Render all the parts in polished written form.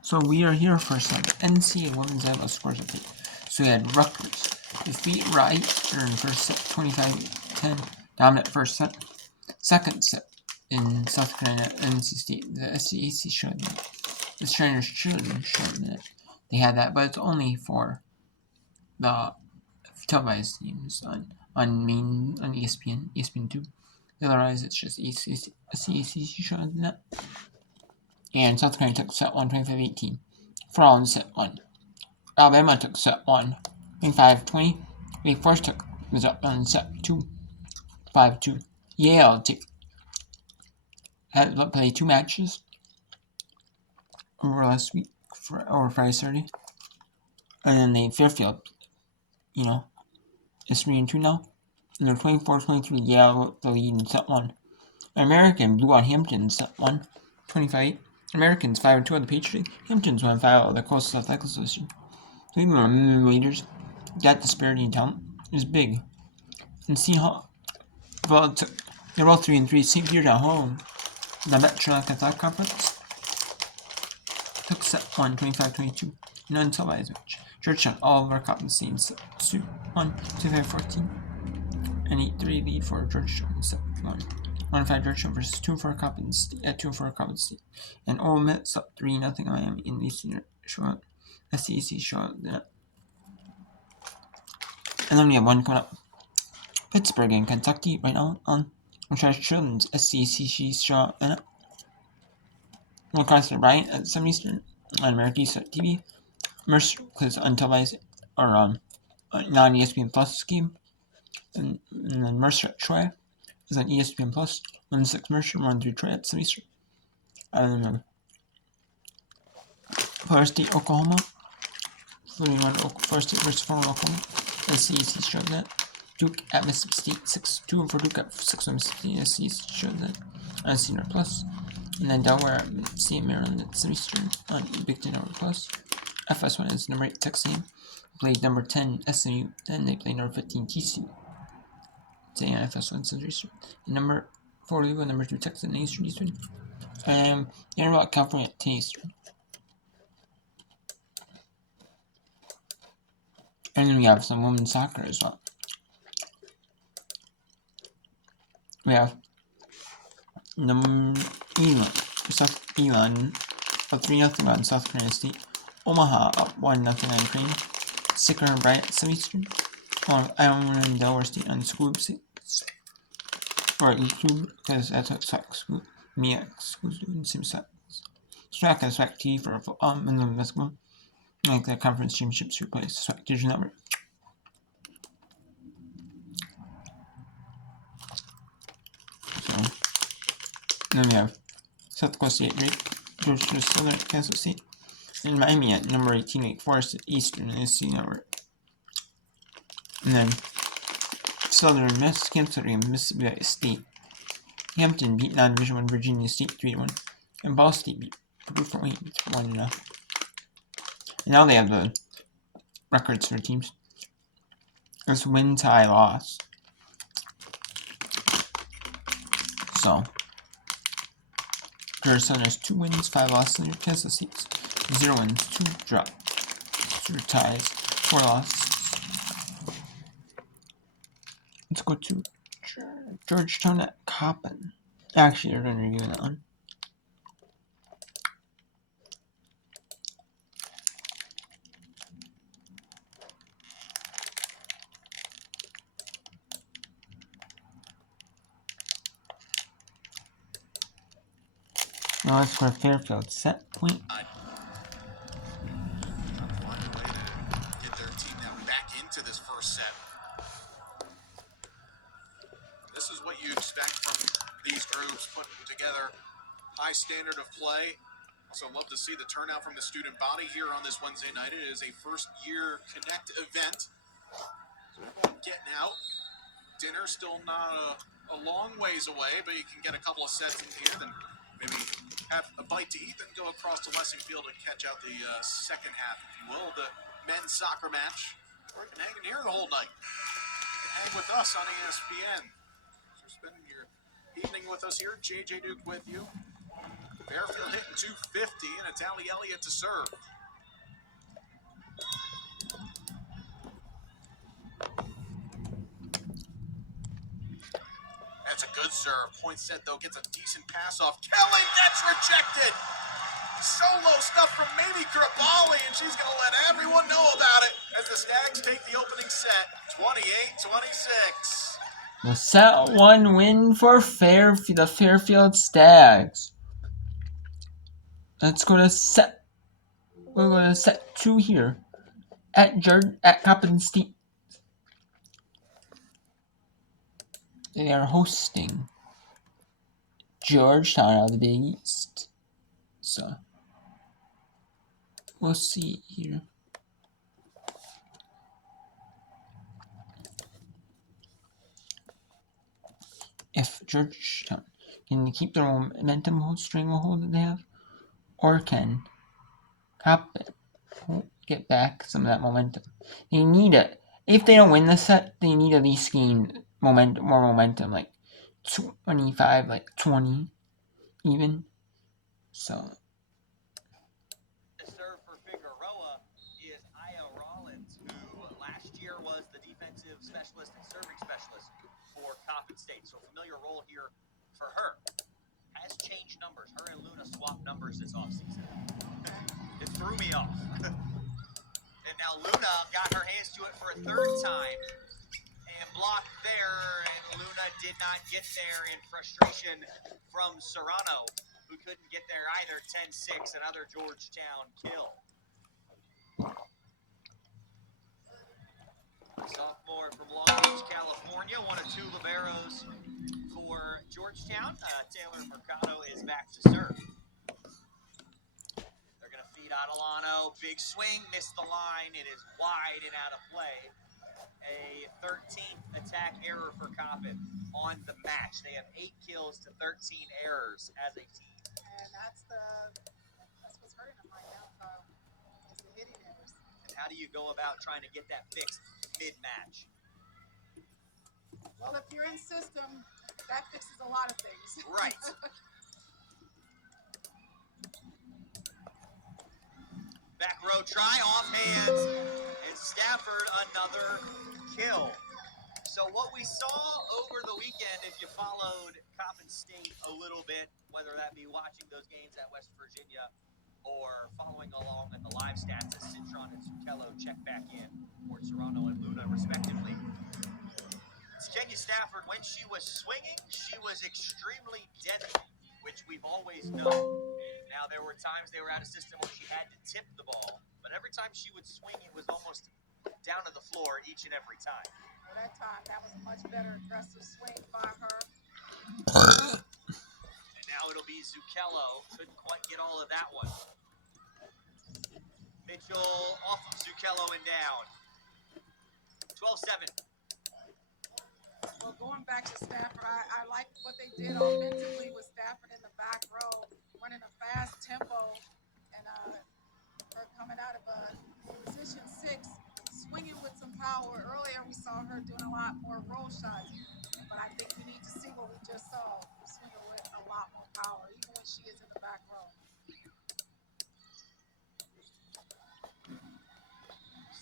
So we are here for some NCAA women's volleyball scores update. So we had Rutgers defeat Wright in first set 25-10, dominant first set. Second set in South Carolina, NC State, the SCAC showed that. The trainers showed that they had that, but it's only for the televised teams on ESPN, ESPN2. Otherwise, it's just SCAC showing that. And South Carolina took set 1, 25-18. Frolin set 1. Alabama took set 1, 25-20. Wake Forest was up on set 2, 5-2. Yale had to play 2 matches over last week, over Friday, Saturday. And then Fairfield, is 3-2 now. And they're 24-23. Yale the lead in set 1. American blew out Hampton in set 1, 25-8. Americans 5-2 on the Patriot. Hampton's 1-5 out of the Coastal Athletic Association. So even the leaders, that disparity in talent is big. And Seton Hall, well, they're all 3-3. St. Peter's at home. The Metrolink Athletic Conference took set 1, 25-22. And untelevised match. Georgetown, all of our competency in set 2, 1, 25-14. And 8-3 lead for Georgetown in set 1. 1-5 Georgetown versus 2-4 competency at 2-4 competency. And Ole Miss up 3-0 Miami in the senior showdown. SEC showdown. And then we have one coming up. Pittsburgh and Kentucky right now on Children's SEC showdown. Lacrosse Bryant at 7 Eastern on American East TV. Mercer plays untelevised or on non-ESPN Plus game. And then Mercer at Troy is on ESPN Plus. 1-6 Mercer, 1-3 Troy at 7 Eastern. And then Florida State, Oklahoma. Florida State versus Florida, Oklahoma. SEC showed that. Duke at Mississippi State, 6-2 for Duke at 6 Mississippi State. SEC showed that on Senior Plus. And then Delaware at St. Maryland at 7 Eastern on Big Ten Hour Plus. FS1 is number 8 Texas A&M. Played number 10 SMU. Then they played number 15 TCU. Today on FS1 Central Eastern. And number 4 Louisville, number 2 Texas and Eastern. And about California at 10 Eastern. And then we have some women's soccer as well. We have number South Elon up 3-0 on South Carolina State. Omaha up 1-0 on Crane. Sycamore and Bryant at 7 Eastern. Iona and Delaware State on School States. Or YouTube, because that's what SWAC school, schools do in same set. SWAC and SWAC TV for in the basketball. Like the conference championships replace SWAC Digital Network. So, then we have South Dakota State, Georgia Southern, Kansas State, and Miami at number 18, Wake Forest at Eastern and SC Network. And then Southern Miss, Kansas City, and Mississippi State. Hampton beat non-Division 1 Virginia State 3-1, and Ball State beat Purdue 1-0. And now they have the records for teams. It's win, tie, loss. So, Georgia Southern has 2 wins, 5 losses. Kansas State 0 wins, 2 drops, 2 ties, 4 losses. Let's go to Georgetown at Coppin. Actually, they're going to review that one. Now let's go to Fairfield. Set point. Get their team now back into this first set. This is what you expect from these groups putting together high standard of play. Also love to see the turnout from the student body here on this Wednesday night. It is a first-year Connect event. So everyone getting out. Dinner still not a long ways away, but you can get a couple of sets in here, then maybe have a bite to eat, then go across to Lessing Field and catch out the second half, if you will, the men's soccer match. Or you can hang in here the whole night. You can hang with us on ESPN. So spending your evening with us here, JJ Duke with you. Fairfield hitting 250, and it's Allie Elliott to serve. That's a good serve. Point set, though, gets a decent pass off. Kelly gets rejected. Solo stuff from Mamie Krabali, and she's going to let everyone know about it as the Stags take the opening set, 28-26. The set 1 win for the Fairfield Stags. Let's go to set. We're going to set 2 here at Coppin State. They are hosting Georgetown out of the Big East. So we'll see here. If Georgetown can keep their momentum stranglehold that they have, or can Coppin get back some of that momentum. They need it. If they don't win the set, they need at least gain more momentum, like 25, like 20 even. So The serve for Figueroa is Aya Rollins, who last year was the defensive specialist and serving specialist for Coppin State. So familiar role here for her. Has changed numbers. Her and Luna swapped numbers this offseason. It threw me off. And now Luna got her hands to it for a third time and blocked there, and Luna did not get there in frustration from Serrano, who couldn't get there either. 10-6, another Georgetown kill. Sophomore from Long Beach, California, one of 2 liberos for Georgetown. Taylor Mercado is back to serve. They're going to feed Adelano. Big swing, missed the line. It is wide and out of play. A 13th attack error for Coppin on the match. They have 8 kills to 13 errors as a team. And that's what's hurting them right now, Kyle, is the hitting errors. And how do you go about trying to get that fixed mid-match? Well, if you're in system, that fixes a lot of things. Right. Back row try, off hands, and Stafford another kill. So what we saw over the weekend, if you followed Coppin State a little bit, whether that be watching those games at West Virginia or following along at the live stats as Citron and Zucchello check back in, or Serrano and Luna respectively. Kenya Stafford, when she was swinging, she was extremely deadly, which we've always known. Now, there were times they were out of system where she had to tip the ball, but every time she would swing, it was almost down to the floor each and every time. Well, that time, that was a much better aggressive swing by her. And now it'll be Zucchello. Couldn't quite get all of that one. Mitchell off of Zucchello and down. 12-7. Well, going back to Stafford, I like what they did offensively with Stafford in the back row, running a fast tempo, and her coming out of position 6, swinging with some power. Earlier, we saw her doing a lot more roll shots, but I think we need to see what we just saw, swinging with a lot more power, even when she is in the back row.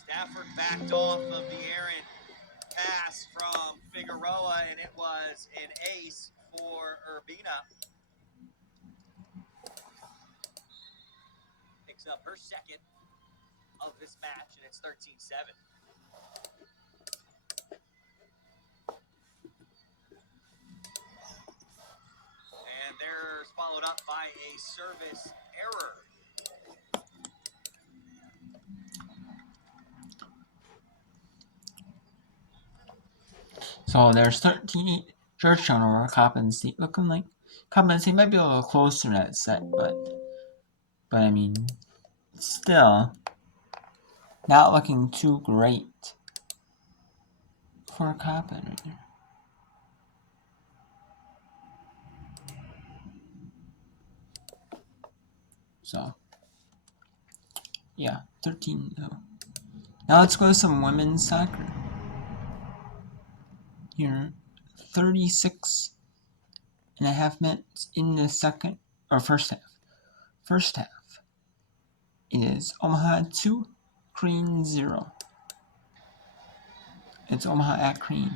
Stafford backed off of the errant pass from Figueroa, and it was an ace for Urbina. Picks up her second of this match, and it's 13-7. And there's followed up by a service error. So there's 13-8 Georgetown over Coppin State, looking like Coppin State might be a little closer in that set, but I mean, still not looking too great for Coppin right there. So yeah, 13. Now let's go to some women's soccer. Here, 36.5 minutes in the first half. First half. It is Omaha 2, Crean 0. It's Omaha at Crean.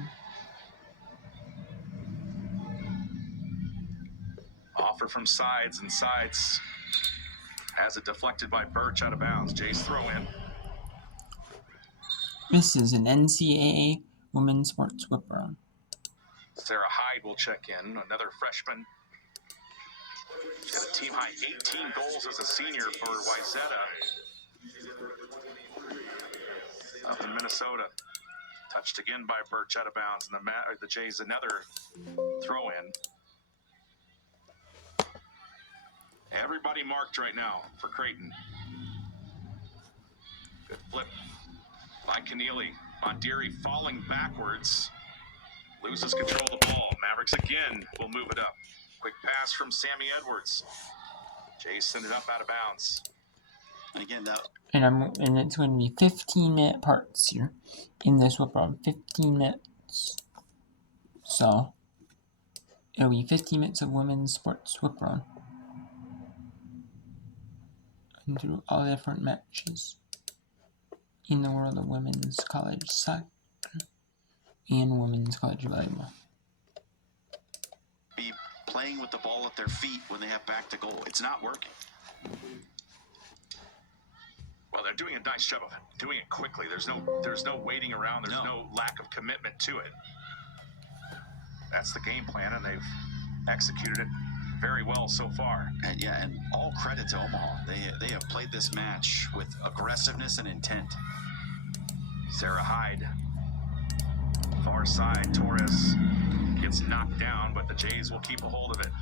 Offer from Sides, and Sides has it deflected by Birch out of bounds. Jay's throw in. This is an NCAA women's sports whip around. Sarah Hyde will check in, another freshman. She's got a team-high 18 goals as a senior for Wayzata up in Minnesota. Touched again by Birch out of bounds, and the Jays another throw-in. Everybody marked right now for Creighton. Good flip by Keneally. Mondiri falling backwards. Loses control of the ball. Mavericks again will move it up. Quick pass from Sammy Edwards. Jays send it up out of bounds. And again, that. And it's going to be 15-minute parts here in this whip around. 15 minutes. So it'll be 15 minutes of women's sports whip around. And through all the different matches in the world of women's college soccer and women's college volleyball. Be playing with the ball at their feet when they have back to goal. It's not working. Well, they're doing a nice job of doing it quickly. There's no waiting around. There's no lack of commitment to it. That's the game plan, and they've executed it very well so far. And all credit to Omaha. They have played this match with aggressiveness and intent. Sarah Hyde, far side. Torres gets knocked down, but the Jays will keep a hold of it.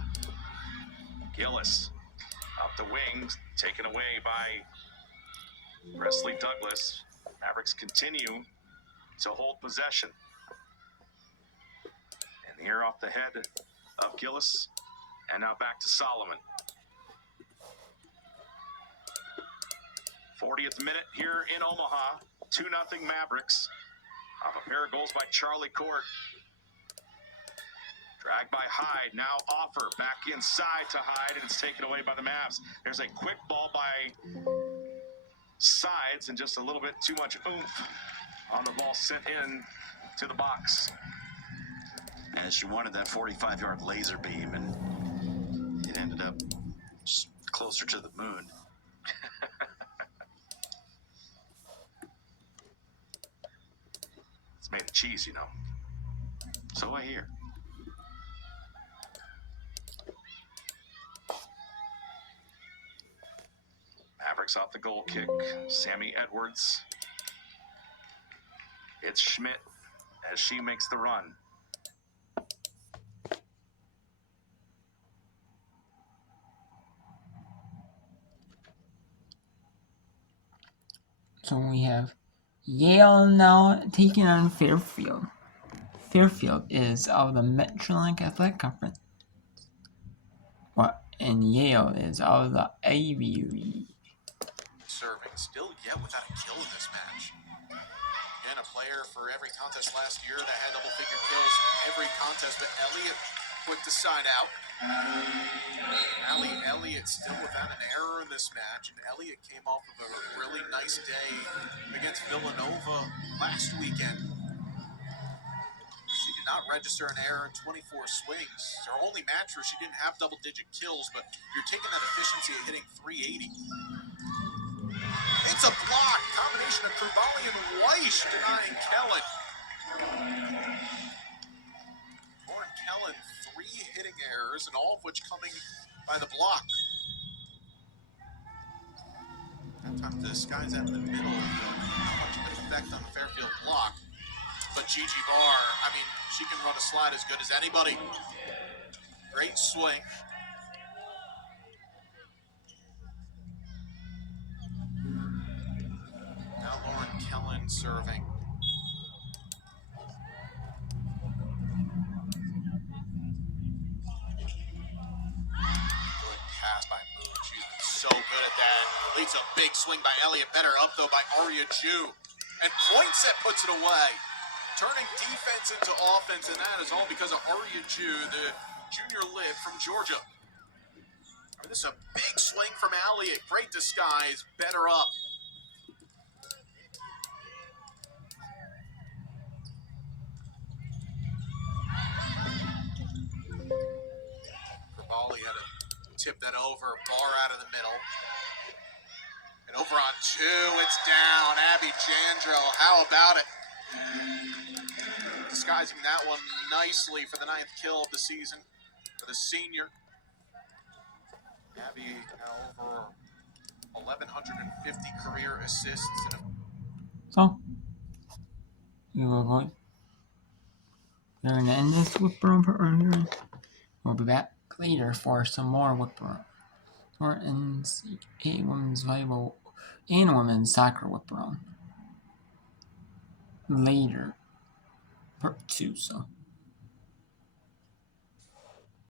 Gillis up the wings, taken away by Presley Douglas. Mavericks continue to hold possession. And the air off the head of Gillis. And now back to Solomon. 40th minute here in Omaha. 2-0 Mavericks. Off a pair of goals by Charlie Court. Dragged by Hyde. Now Offer back inside to Hyde, and it's taken away by the Mavs. There's a quick ball by Sides, and just a little bit too much oomph on the ball sent in to the box. As she wanted that 45-yard laser beam, and it ended up just closer to the moon. It's made of cheese, you know. So I hear. Mavericks off the goal kick. Sammy Edwards. It's Schmidt as she makes the run. So we have Yale now taking on Fairfield. Fairfield is out of the Metrolink Athletic Conference. And Yale is out of the Ivy League. Serving still yet without a kill in this match. Again, a player for every contest last year that had double-figure kills in every contest, but Elliott quick to side out. Allie Elliott still without an error in this match, and Elliott came off of a really nice day against Villanova last weekend. She did not register an error in 24 swings. It's her only match where she didn't have double-digit kills, but you're taking that efficiency of hitting 380. It's a block. Combination of Krubali and Weish denying Kellen. Lauren Kellen, 3 hitting errors, and all of which coming by the block. That time the skies out in the middle. Not much of an effect on the Fairfield block. But Gigi Barr, I mean, she can run a slide as good as anybody. Great swing. Now Lauren Kellen serving. Good pass by Moon. She's been so good at that. Leads a big swing by Elliott. Better up, though, by Aria Ju. And Poinsett puts it away. Turning defense into offense, and that is all because of Aria Ju, the junior lib from Georgia. This is a big swing from Elliott. Great disguise. Better up. Volley had to tip that over. Bar out of the middle. And over on two, it's down. Abby Jandro, how about it? Disguising that one nicely for the 9th kill of the season for the senior. Abby now over 1,150 career assists. So, we will go. We're going to end this Whitboro part right here. We'll be back later for some more Whitboro. Or NCAA women's volleyball and women's soccer Whitboro. Later. Part 2, so.